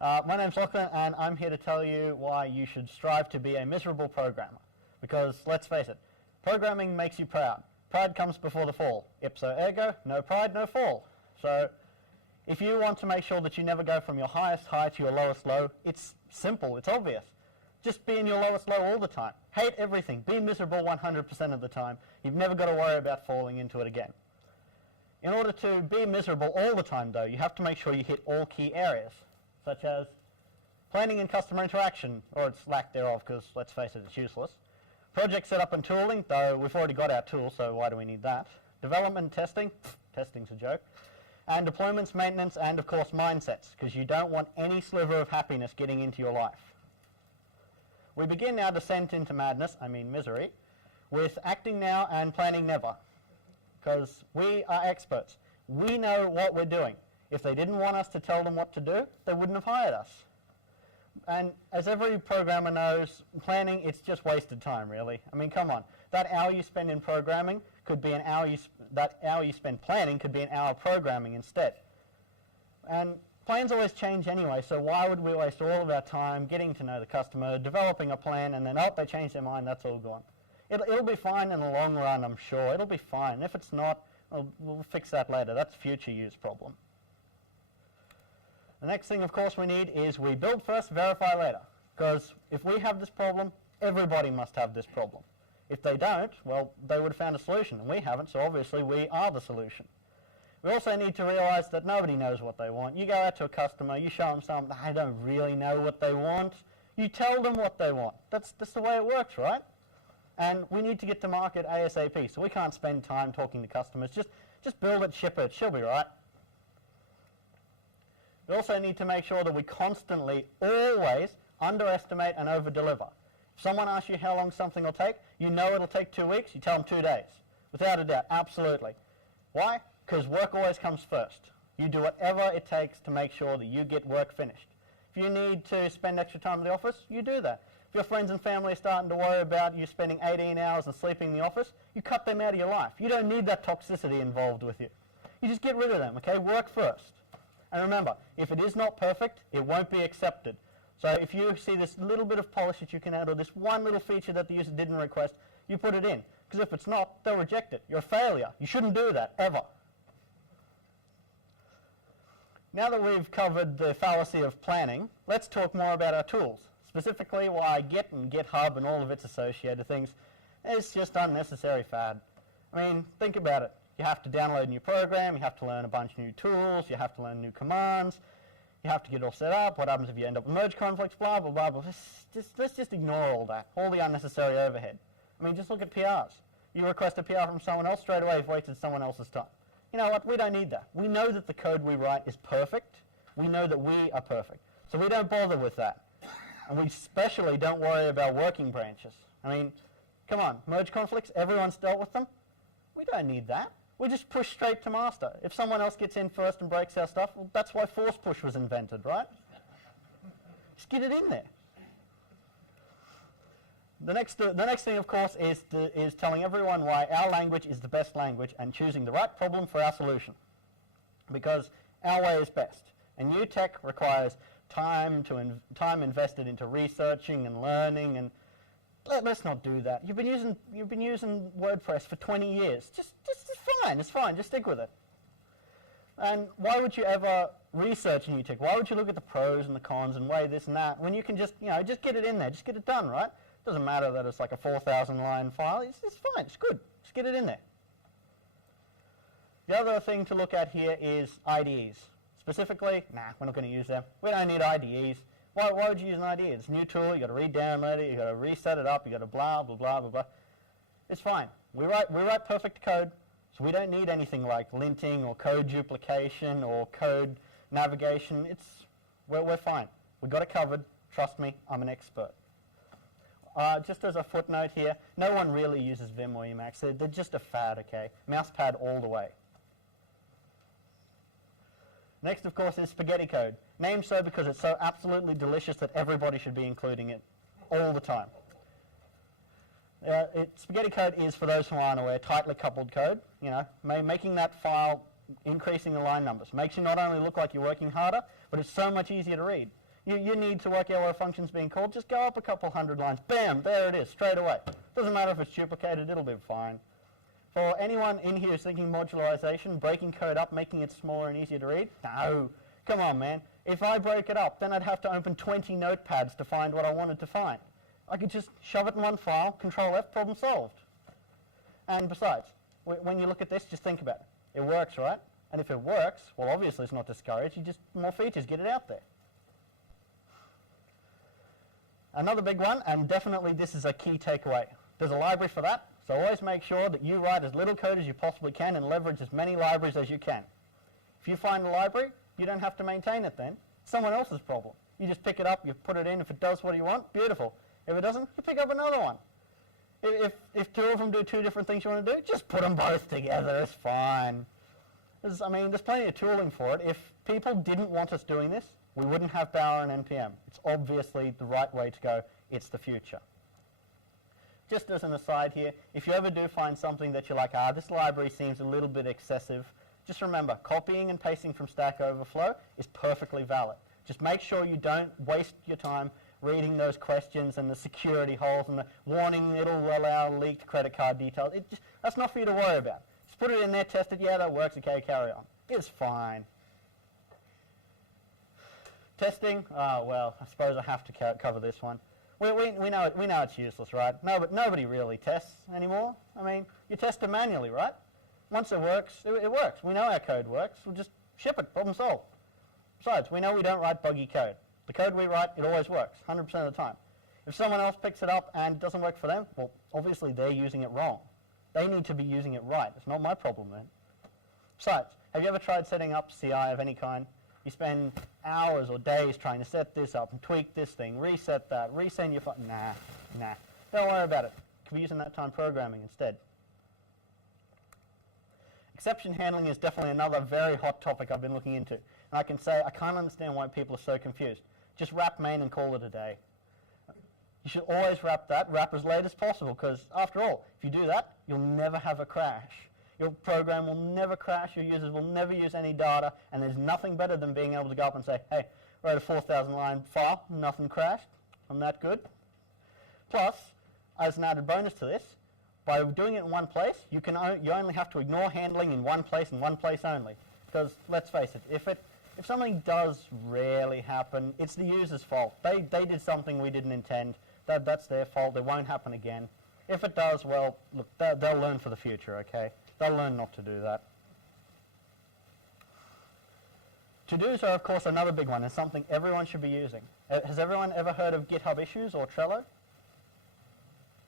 My name's Lachlan, and I'm here to tell you why you should strive to be a miserable programmer. Because, let's face it, programming makes you proud. Pride comes before the fall. Ipso ergo, no pride, no fall. So, if you want to make sure that you never go from your highest high to your lowest low, it's simple, it's obvious. Just be in your lowest low all the time. Hate everything. Be miserable 100% of the time. You've never got to worry about falling into it again. In order to be miserable all the time, though, you have to make sure you hit all key areas, such as planning and customer interaction, or its lack thereof, because let's face it, it's useless. Project setup and tooling, though we've already got our tool, so why do we need that? Development and testing, testing's a joke. And deployments, maintenance, and of course mindsets, because you don't want any sliver of happiness getting into your life. We begin our descent into madness, I mean misery, with acting now and planning never, because we are experts. We know what we're doing. If they didn't want us to tell them what to do, they wouldn't have hired us. And as every programmer knows, planning, it's just wasted time, really. I mean, come on. That hour you spend in programming could be an hour that hour you spend planning could be an hour programming instead. And plans always change anyway, so why would we waste all of our time getting to know the customer, developing a plan, and then, oh, they changed their mind, that's all gone. It'll be fine in the long run, I'm sure. It'll be fine. If it's not, we'll fix that later. That's a future use problem. The next thing, of course, we need is we build first, verify later. Because if we have this problem, everybody must have this problem. If they don't, well, they would have found a solution, and we haven't, so obviously we are the solution. We also need to realize that nobody knows what they want. You go out to a customer, you show them something, they don't really know what they want. You tell them what they want. That's the way it works, right? And we need to get to market ASAP, so we can't spend time talking to customers. Just build it, ship it, she'll be right. We also need to make sure that we constantly, always, underestimate and over-deliver. If someone asks you how long something will take, you know it'll take 2 weeks, you tell them 2 days. Without a doubt, absolutely. Why? Because work always comes first. You do whatever it takes to make sure that you get work finished. If you need to spend extra time in the office, you do that. If your friends and family are starting to worry about you spending 18 hours and sleeping in the office, you cut them out of your life. You don't need that toxicity involved with you. You just get rid of them, okay? Work first. And remember, if it is not perfect, it won't be accepted. So if you see this little bit of polish that you can add, or this one little feature that the user didn't request, you put it in. Because if it's not, they'll reject it. You're a failure. You shouldn't do that, ever. Now that we've covered the fallacy of planning, let's talk more about our tools. Specifically why Git and GitHub and all of its associated things is just unnecessary fad. I mean, think about it. You have to download a new program, you have to learn a bunch of new tools, you have to learn new commands, you have to get all set up. What happens if you end up with merge conflicts, blah, blah, blah, blah. Let's just ignore all that, all the unnecessary overhead. I mean, just look at PRs. You request a PR from someone else, straight away you've wasted someone else's time. You know what? We don't need that. We know that the code we write is perfect. We know that we are perfect. So we don't bother with that. And we especially don't worry about working branches. I mean, come on, merge conflicts, everyone's dealt with them. We don't need that. We just push straight to master. If someone else gets in first and breaks our stuff, well, that's why force push was invented, right? Just get it in there. The next thing, of course, is telling everyone why our language is the best language and choosing the right problem for our solution. Because our way is best. And new tech requires time invested into researching and learning, and let's not do that. You've been using WordPress for 20 years. It's fine. Just stick with it. And why would you ever research a new tech? Why would you look at the pros and the cons and weigh this and that when you can just get it in there, just get it done, right? Doesn't matter that it's like a 4,000 line file. It's fine. It's good. Just get it in there. The other thing to look at here is IDEs. Specifically, we're not going to use them. We don't need IDEs. Why would you use an IDE? It's a new tool. You've got to re-download it. You've got to reset it up. You've got to blah, blah, blah, blah, blah. It's fine. We write perfect code, so we don't need anything like linting or code duplication or code navigation. We're fine. We got it covered. Trust me, I'm an expert. Just as a footnote here, no one really uses Vim or Emacs. They're just a fad, okay? Mousepad all the way. Next, of course, is spaghetti code. Named so because it's so absolutely delicious that everybody should be including it all the time. Spaghetti code is, for those who aren't aware, tightly coupled code. Making that file increasing the line numbers makes you not only look like you're working harder, but it's so much easier to read. You need to work out what a function's being called, just go up a couple hundred lines. Bam, there it is, straight away. Doesn't matter if it's duplicated, it'll be fine. For anyone in here who's thinking modularization, breaking code up, making it smaller and easier to read, no. Come on, man. If I break it up, then I'd have to open 20 notepads to find what I wanted to find. I could just shove it in one file, Control F, problem solved. And besides, when you look at this, just think about it. It works, right? And if it works, well, obviously it's not discouraged. You just, more features, get it out there. Another big one, and definitely this is a key takeaway. There's a library for that, so always make sure that you write as little code as you possibly can and leverage as many libraries as you can. If you find a library, you don't have to maintain it then. It's someone else's problem. You just pick it up, you put it in. If it does what you want, beautiful. If it doesn't, you pick up another one. If two of them do two different things you want to do, just put them both together. It's fine. There's plenty of tooling for it. If people didn't want us doing this, we wouldn't have Bower and NPM. It's obviously the right way to go. It's the future. Just as an aside here, if you ever do find something that you're like, this library seems a little bit excessive, just remember, copying and pasting from Stack Overflow is perfectly valid. Just make sure you don't waste your time reading those questions and the security holes and the warning it'll allow leaked credit card details. That's not for you to worry about. Just put it in there, test it, yeah, that works, okay, carry on. It's fine. Testing, well, I suppose I have to cover this one. We know it's useless, right? No, but nobody really tests anymore. I mean, you test it manually, right? Once it works, it works. We know our code works. We'll just ship it, problem solved. Besides, we know we don't write buggy code. The code we write, it always works, 100% of the time. If someone else picks it up and it doesn't work for them, well, obviously they're using it wrong. They need to be using it right. It's not my problem then. Besides, have you ever tried setting up CI of any kind? You spend hours or days trying to set this up and tweak this thing, reset that, resend your file. Nah. Don't worry about it. You can be using that time programming instead. Exception handling is definitely another very hot topic I've been looking into. And I can say I can't understand why people are so confused. Just wrap main and call it a day. You should always wrap as late as possible, because after all, if you do that, you'll never have a crash. Your program will never crash, your users will never use any data, and there's nothing better than being able to go up and say, hey, wrote a 4,000 line file, nothing crashed, I'm that good. Plus, as an added bonus to this, by doing it in one place, you only have to ignore handling in one place and one place only. Because let's face it, if something does rarely happen, it's the user's fault. They did something we didn't intend. That's their fault. It won't happen again. If it does, well, look, they'll learn for the future, okay? They'll learn not to do that. To-dos are, of course, another big one, and something everyone should be using. Has everyone ever heard of GitHub Issues or Trello?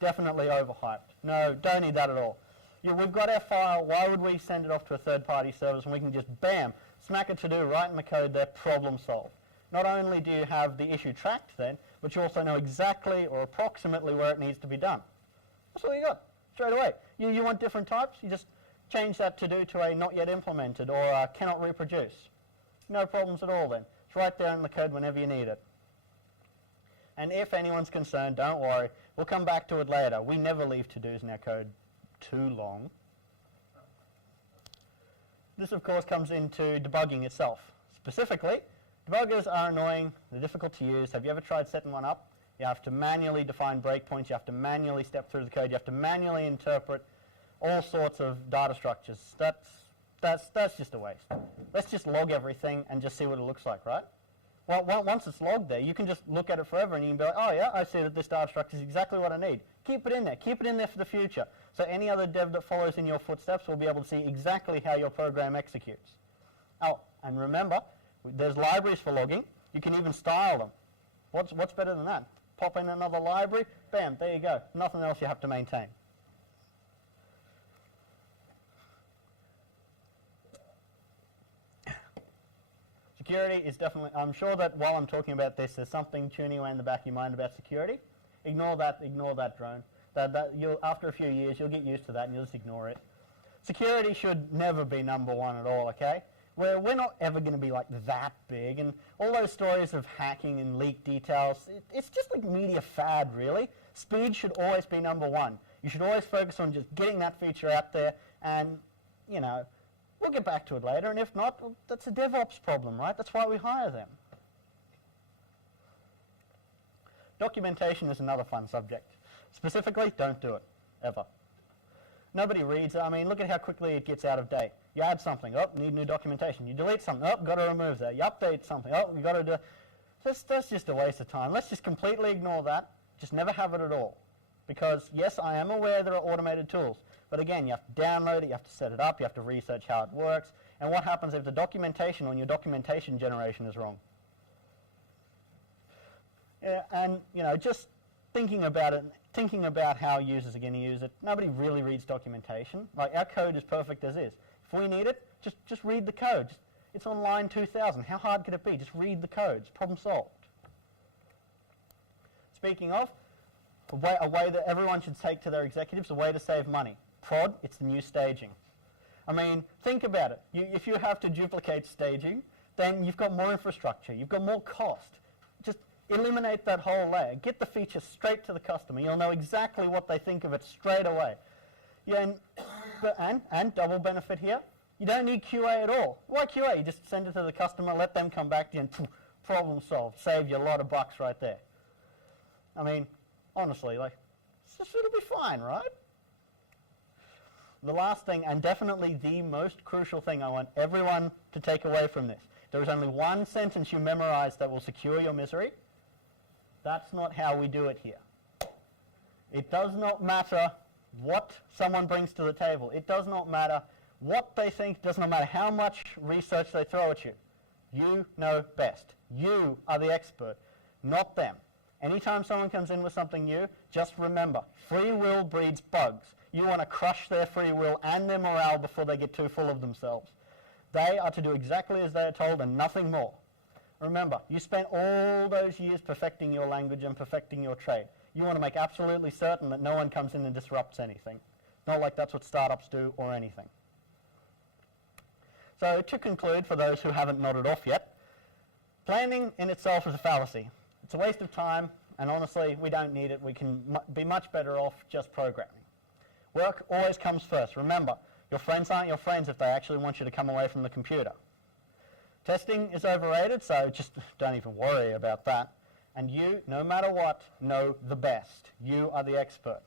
Definitely overhyped. No, don't need that at all. We've got our file. Why would we send it off to a third-party service when we can just, bam, smack a to-do right in the code there, problem solved? Not only do you have the issue tracked then, but you also know exactly or approximately where it needs to be done. That's all you got, straight away. You want different types? You just change that to-do to a not yet implemented or cannot reproduce. No problems at all then. It's right there in the code whenever you need it. And if anyone's concerned, don't worry. We'll come back to it later. We never leave to-dos in our code too long. This, of course, comes into debugging itself. Specifically, debuggers are annoying. They're difficult to use. Have you ever tried setting one up? You have to manually define breakpoints. You have to manually step through the code. You have to manually interpret all sorts of data structures. That's just a waste. Let's just log everything and just see what it looks like, right? Well, once it's logged there, you can just look at it forever and you can be like, oh yeah, I see that this data structure is exactly what I need. Keep it in there. Keep it in there for the future. So any other dev that follows in your footsteps will be able to see exactly how your program executes. Oh, and remember, there's libraries for logging. You can even style them. What's better than that? Pop in another library, bam, there you go. Nothing else you have to maintain. Security is definitely, I'm sure that while I'm talking about this, there's something tuning away in the back of your mind about security. Ignore that drone. After a few years, you'll get used to that and you'll just ignore it. Security should never be number one at all, okay? We're not ever going to be like that big, and all those stories of hacking and leaked details, it's just like media fad, really. Speed should always be number one. You should always focus on just getting that feature out there, and, you know, we'll get back to it later, and if not, well, that's a DevOps problem, right? That's why we hire them. Documentation is another fun subject. Specifically, don't do it, ever. Nobody reads it. I mean, look at how quickly it gets out of date. You add something, oh, need new documentation. You delete something, oh, got to remove that. You update something, oh, you got to do... That's just a waste of time. Let's just completely ignore that. Just never have it at all. Because, yes, I am aware there are automated tools. But again, you have to download it, you have to set it up, you have to research how it works. And what happens if the documentation on your documentation generation is wrong? Yeah, and, you know, just thinking about it, thinking about how users are going to use it, nobody really reads documentation. Like, our code is perfect as is. If we need it, just read the code. It's on line 2000. How hard could it be? Just read the code. It's problem solved. Speaking of, a way that everyone should take to their executives, a way to save money. Prod, it's the new staging. I mean, think about it. If you have to duplicate staging, then you've got more infrastructure. You've got more cost. Just eliminate that whole layer. Get the feature straight to the customer. You'll know exactly what they think of it straight away. Yeah, and double benefit here. You don't need QA at all. Why QA? You just send it to the customer, let them come back to you, and poof, problem solved. Save you a lot of bucks right there. I mean, honestly, like, it'll be fine, right? The last thing, and definitely the most crucial thing I want everyone to take away from this. There is only one sentence you memorize that will secure your misery. That's not how we do it here. It does not matter what someone brings to the table. It does not matter what they think. It does not matter how much research they throw at you. You know best. You are the expert, not them. Anytime someone comes in with something new, just remember, free will breeds bugs. You want to crush their free will and their morale before they get too full of themselves. They are to do exactly as they are told and nothing more. Remember, you spent all those years perfecting your language and perfecting your trade. You want to make absolutely certain that no one comes in and disrupts anything. Not like that's what startups do or anything. So to conclude, for those who haven't nodded off yet, planning in itself is a fallacy. It's a waste of time, and honestly, we don't need it. We can be much better off just programming. Work always comes first. Remember, your friends aren't your friends if they actually want you to come away from the computer. Testing is overrated, so just don't even worry about that. And you, no matter what, know the best. You are the expert.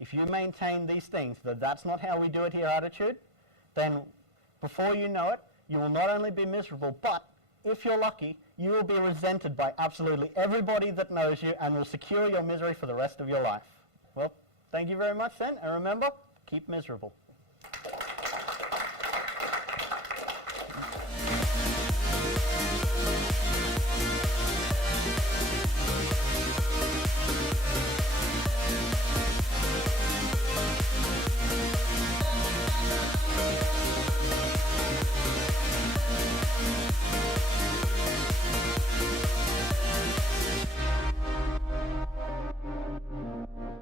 If you maintain these things, that that's not how we do it here attitude, then before you know it, you will not only be miserable, but if you're lucky, you will be resented by absolutely everybody that knows you and will secure your misery for the rest of your life. Well, thank you very much then, and remember, keep miserable.